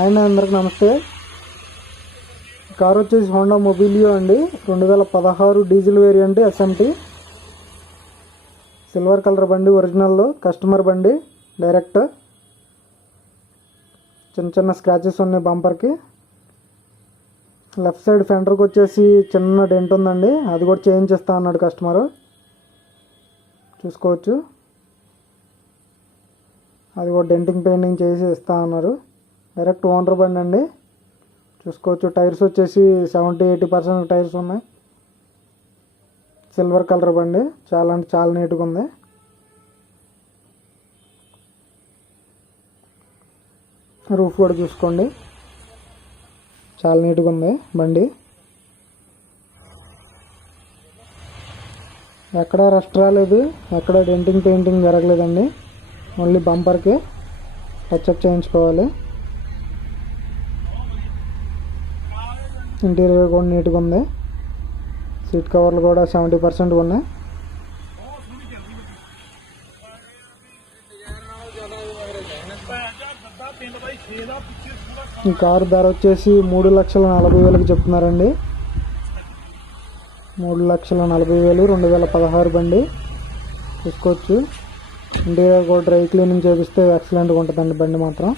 And అందరికి నమస్తే. Car వచ్చేసి హోండా మొబిలియో అండి. రెండు వేల పదహారు diesel variant SMT silver colour బండి ఒరిజినల్ కస్టమర్ బండి డైరెక్ట్. చిన్న చిన్న స్క్రాచెస్ ఉన్నాయి బంపర్కి. లెఫ్ట్ సైడ్ ఫెండర్కి వచ్చేసి చిన్న డెంట్ ఉందండి. అది కూడా చేంజ్ చేస్తా అన్నాడు కస్టమర్. చూసుకోవచ్చు. అది కూడా డెంటింగ్ పెయింటింగ్ చేసి ఇస్తా అన్నారు. డైరెక్ట్ ఓనర్ బండి అండి. చూసుకోవచ్చు. టైర్స్ వచ్చేసి సెవెంటీ ఎయిటీ పర్సెంట్ టైర్స్ ఉన్నాయి. సిల్వర్ కలర్ బండి. చాలా అంటే చాలా నీట్గా ఉంది. రూఫ్ కూడా చూసుకోండి. చాలా నీట్గా ఉంది బండి. ఎక్కడా రెస్ట్ రాలేదు. ఎక్కడ డెంటింగ్ పెయింటింగ్ జరగలేదండి. ఓన్లీ బంపర్కి టచ్అప్ చేయించుకోవాలి. ఇంటీరియర్ కూడా నీట్గా ఉంది. సీట్ కవర్లు కూడా సెవెంటీ పర్సెంట్ ఉన్నాయి. ఈ కారు ధర వచ్చేసి మూడు లక్షల నలభై వేలకు చెప్తున్నారండి. మూడు లక్షల నలభై వేలు రెండు వేల పదహారు బండి. చూసుకోవచ్చు. ఇంటీరియర్ కూడా డ్రై క్లీనింగ్ చేపిస్తే ఎక్సలెంట్గా ఉంటుందండి బండి మాత్రం.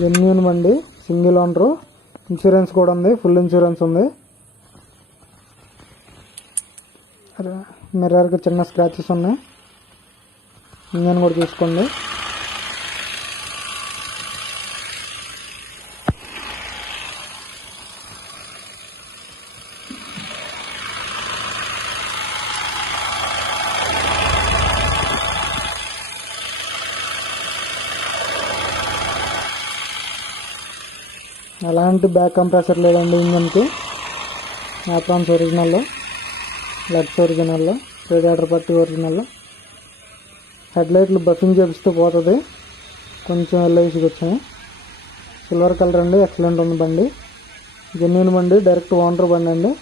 జెన్యున్ బండి సింగిల్ ఓనరు. ఇన్సూరెన్స్ కూడా ఉంది ఫుల్ ఇన్సూరెన్స్ ఉంది. మిర్రర్కి చిన్న స్క్రాచెస్ ఉన్నాయి. ఇంజన్ కూడా చూసుకోండి ఎలాంటి బ్యాక్ కంప్రెసర్ లేదండి ఇంజన్కి. నాప్రాన్స్ ఒరిజినల్లో లెగ్స్ ఒరిజినల్లో రేడియేటర్ పట్టి ఒరిజినల్లో హెడ్లైట్లు బఫింగ్ చేపిస్తూ పోతుంది. కొంచెం ఎల్ఐసికి వచ్చాయి. సిల్వర్ కలర్ అండి ఎక్సలెంట్ ఉంది బండి. జెన్యున్ బండి డైరెక్ట్ ఓనర్ బండి అండి.